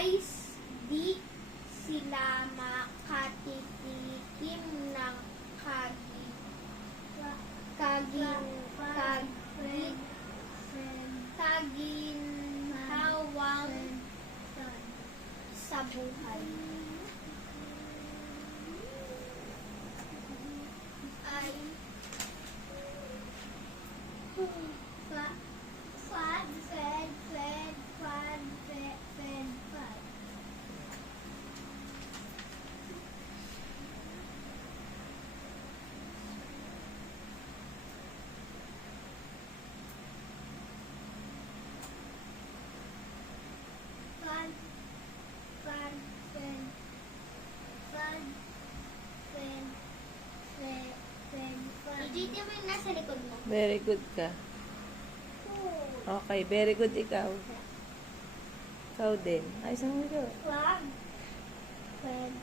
ay di sila makatitikim ng kaginhawang sa buhay. Ay Dito mo yung nasa likod mo. Very good ka. Okay, very good ikaw. Ikaw din. Ay, saan mo ikaw? Flag.